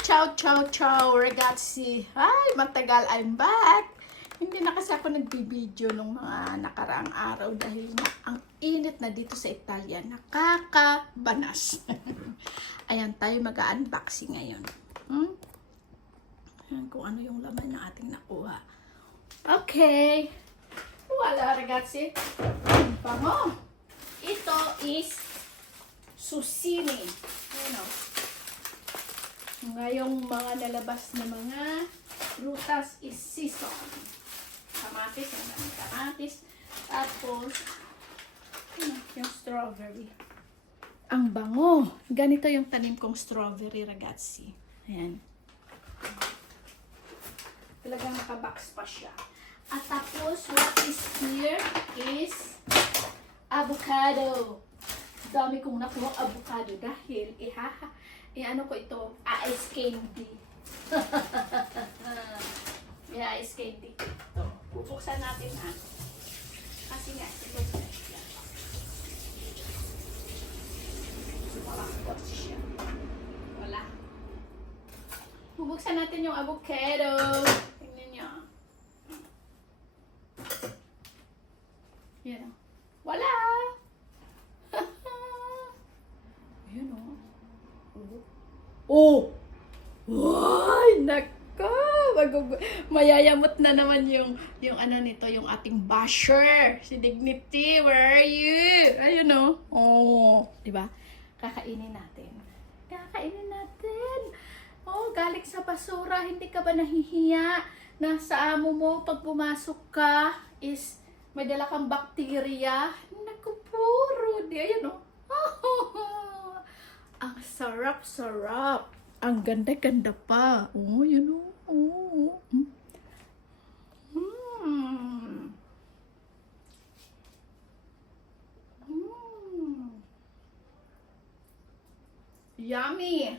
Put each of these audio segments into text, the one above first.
Ciao, ragazzi. Ay, matagal, I'm back. Hindi na kasi ako nagbibideo nung mga nakaraang araw dahil nga ang init na dito sa Italia. Nakakabanas. Ayan, tayo mag-unboxing ngayon. Ayan, kung ano yung laman na ating nakuha. Okay. Wala, ragazzi. Bango. Ito is susini. Ayan o. Ngayong mga nalabas na mga prutas is season. Kamatis, ang kamatis. Tapos, yung strawberry. Ang bango. Ganito yung tanim kong strawberry, ragazzi. Ayan. Talagang nakabox pa siya. At tapos, what is here is avocado. Dami kong nakuha avocado dahil ano ko ito, ice candy. Ice candy. Ito. Bubuksan natin ha. Kasi nga, ito siya. Malakot siya. Wala. Bubuksan natin yung avocado. Tingnan nyo. Yan o. Wala! Ayan o. Oh! Ay, nako! Mayayamot na naman yung ano nito, yung ating basher. Si Dignity, where are you? Ayun o. Oh, diba? Kakainin natin. Oh, galing sa basura. Hindi ka ba nahihiya na sa amo mo pag pumasok ka is may dala kang bakterya? Naku, puro. Di, ayun o. Ang sarap-sarap. Ang ganda-ganda pa. Oh, yun o. Oh. Yummy.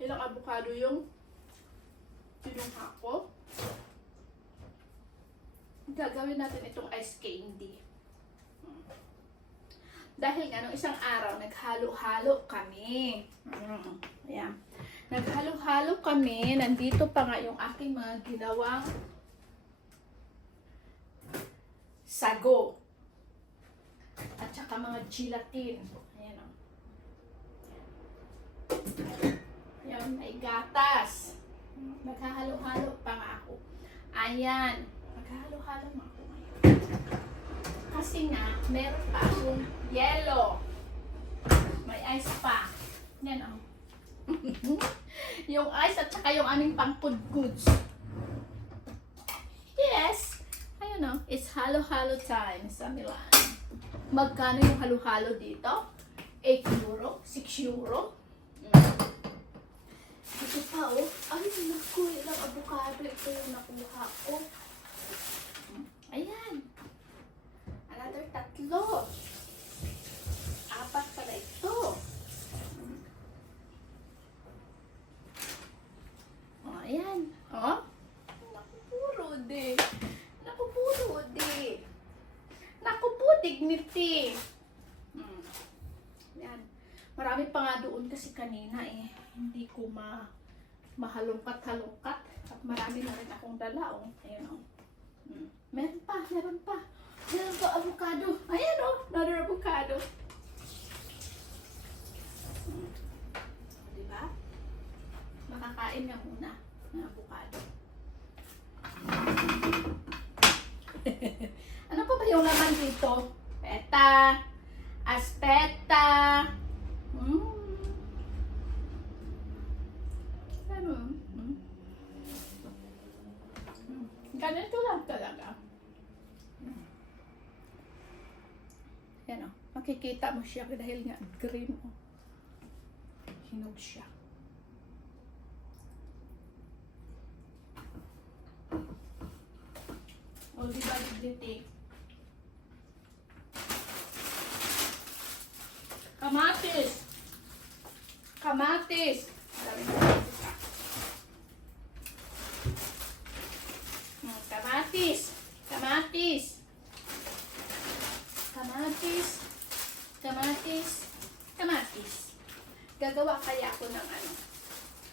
Ilang avocado yung tinungha ko. Gagawin natin itong ice candy. Dahil nga, nung isang araw, naghalo-halo kami. Ayan. Naghalo-halo kami. Nandito pa nga yung aking mga ginawang sago. At saka mga gelatin. Ayan o. Ayan, may gatas. Naghahalo-halo pa nga ako. Ayan. Naghahalo-halo nga ako ngayon. Kasi nga, meron pa akong yellow. May ice pa. Yan o. Yung ice at saka yung aming pang food goods. Yes! Ayun o. It's halo-halo time sa Milan. Magkano yung halo-halo dito? 8 euro? 6 euro? Ito pa o. Ay, naku. Ilang avocado ito yung nakuha ko. Ayan. Another 3. 4 pala ito. O, ayan. O. Nakupuro di. Nakupo, Dignity. Ayan. Marami pa nga doon kasi kanina eh. Hindi ko mahalungkat-halungkat. At marami na rin akong dala o. Ayan o. Meron pa. Meron pa avocado. Ayan o, another avocado. Diba? Makakain nga muna ng avocado. Ano pa ba yung laman dito? Peta. Aspetta. Ano? Ganito lang talaga. Yan o. Makikita mo siya dahil nga green o. Hinog siya. O, diba, Dignity? Kamatis! Kamatis! Maraming kamatis pa. Kamatis! Kamatis! Kamatis! Kamatis! Kamatis! Gagawa kaya ako ng ano,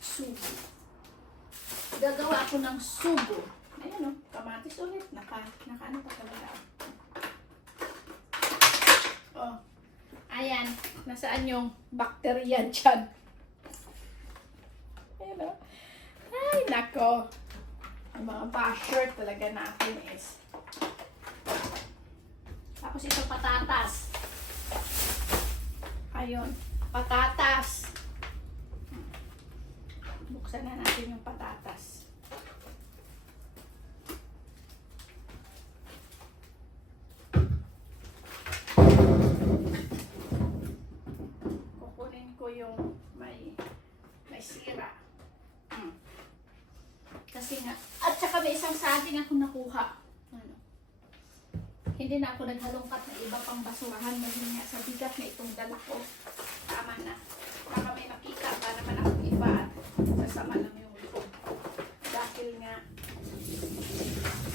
sugo. Gagawa ako ng sugo. Ayan o, kamatis ulit. Naka ano pa talaga. Oh, ayan. Nasaan yung bakterya dyan? Ayan o. Ay, nako. Ang mga basher talaga natin is. Tapos ito patatas. Ayun, patatas. Buksan na natin yung patatas. Kukunin ko yung may sira. Kasi nga, at saka may isang saging ako nakuha. Ano? Hindi na ako naghalongkat na iba pang basurahan dahil nga sa bigat na itong dala ko. Tama na. Baka may makita pa naman akong iba at sasama lang yung loob. Dahil nga,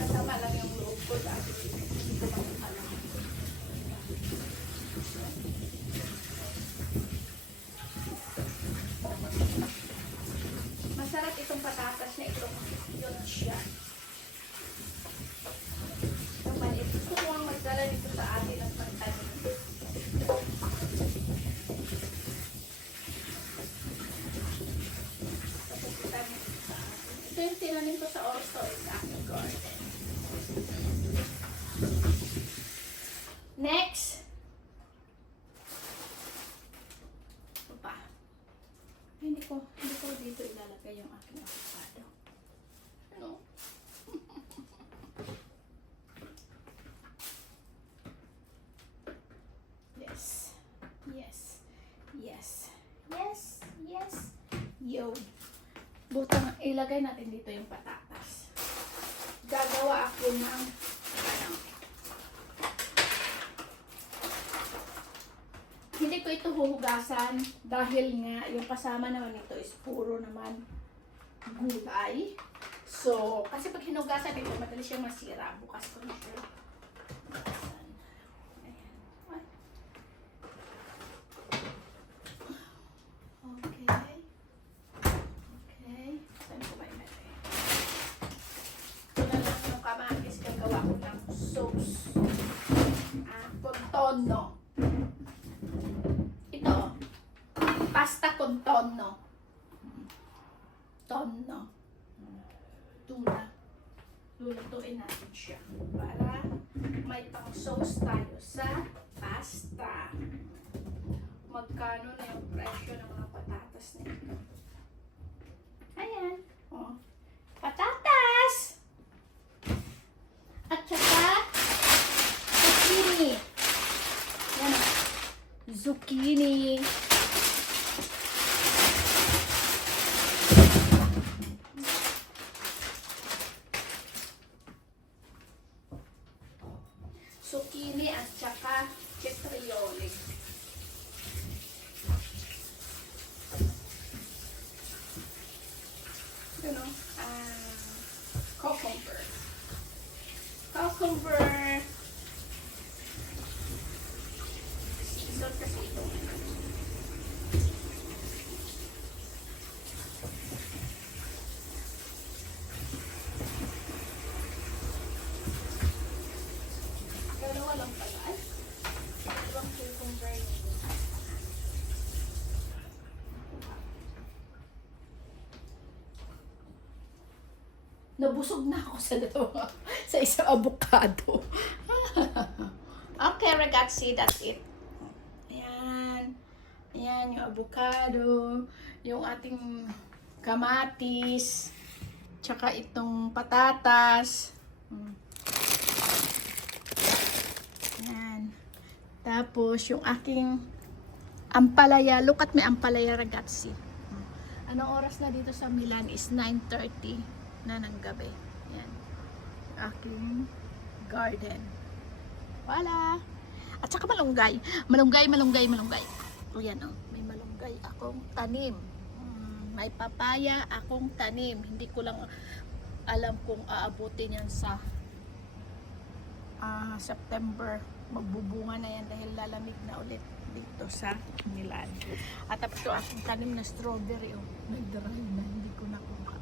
sasama lang yung loob ko dahil hindi ko maghalang. Masarap itong patatas na itong yun siya. Itong maliit. Gusto ko ang magdala dito sa atin ng pagtanim. Ito yung tinanim ko sa All-Story sa aking garden. Next! Ito pa. Hindi ko dito ilalagay yung aking avocado. Ano? Yes. Yes. Yes. Yes. Yes. Yo. Butang ilagay natin dito yung patatas. Gagawa ako ng hindi ko ito huhugasan dahil nga yung kasama naman ito is puro naman gulay. So, kasi pag hinugasan ito, madali siyang masira. Bukas ko na siya. Ayan. Okay. Okay. Saan ko ba ilagay? Ito na lang yung kamatis. Gagawa ko ng sauce. Contorno. Ito. Pasta contorno. Tonno. Tuna. Lulutuin natin siya para may pang sauce tayo sa pasta. Magkano na yung presyo ng mga patatas na ito? Ayan. Oh. Patatas! At saka zucchini. Yan. Zucchini. Zucchini at saka cetrioli. Ano? Cucumber. Cucumber. Season kasi ito. Dalawa lang pala. Ay, ibang cucumber. Nabusog na ako sa dalawa. Sa isang avocado. Okay, ragazzi, that's it. Ayan. Ayan yung avocado. Yung ating kamatis. Tsaka itong patatas. Ayan. Tapos yung aking ampalaya. Look at my ampalaya, ragazzi. Anong oras na dito sa Milan is 9:30 na ng gabi. Yan. Aking garden. Wala. At saka malunggay. Malunggay. O yan o. May malunggay akong tanim. May papaya akong tanim. Hindi ko lang alam kung aabutin yan sa September. Magbubunga na yan dahil lalamig na ulit. dito sa Milan. At tapos ito aking tanim na strawberry. Oh, nag-dry na. Hindi ko nakuha.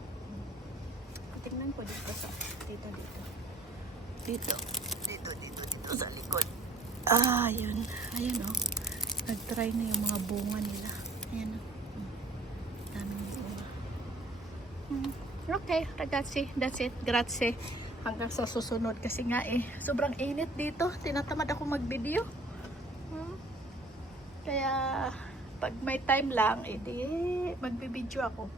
Tingnan ko dito sa dito. Dito sa likod. Yun. Ayan oh. Nag-dry na yung mga bunga nila. Ayan oh. Daming bunga. Okay, ragazzi. That's it. Grazie. Hanggang sa susunod kasi nga sobrang init dito. Tinatamad ako mag-video. Kaya pag may time lang, edi magbi-video ako.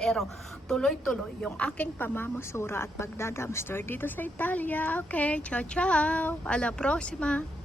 Pero tuloy-tuloy yung aking pamamasura at pagdadamster dito sa Italia. Okay, ciao ciao. Alla prossima.